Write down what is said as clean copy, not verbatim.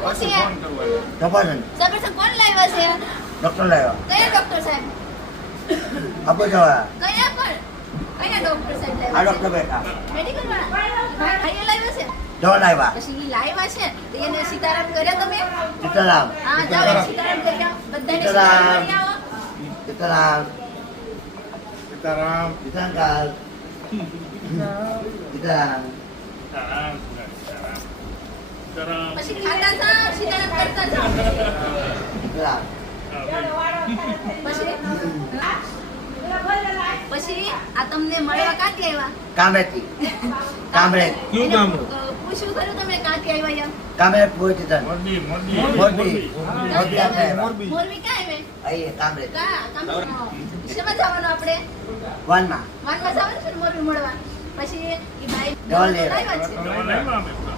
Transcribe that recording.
પૂછીએ જબરજસ્ત સબરસન કોણ લાવ્યા છે ડોક્ટર લાવ્યા કયા ડોક્ટર સાહેબ આપો જવા કયા પણ કયા ડોક્ટર સાહેબ આ લાવ્યા ડોક્ટર બેટા મેડિકલ વાળા ભાઈ લાવ્યા છે દવા લાવ્યા પછી ઈ લાવ્યા છે તો એને સીતારામ કર્યા તમે સીતારામ હા જાઓ એને સીતારામ કર્યા બધાને સીતારામ. સીતારામ કરી આવો સીતારામ સીતારામ સીતાંકાલ સીતારામ પછી ખાતા જાઓ સીતારામ કરતા જાઓ સીતારામ પછી આ તમને મળવા ક્યાંથી આવ્યા કામરેથી કામરેજ કયું ગામ પૂછ્યું ખરું તમે ક્યાંથી આવ્યા એમ કામરેજ પોઈ તીધન મોરબી મોરબી મોરબી આપણે મોરબી ક્યાં આવે અહીં કામરેજ શેમાં જવાનું આપણે વાનમાં વાનમાં જવાનું છે ને મોરબી મળવા પછી ઈ ભાઈ દવા લેવા. લાવ્યા છે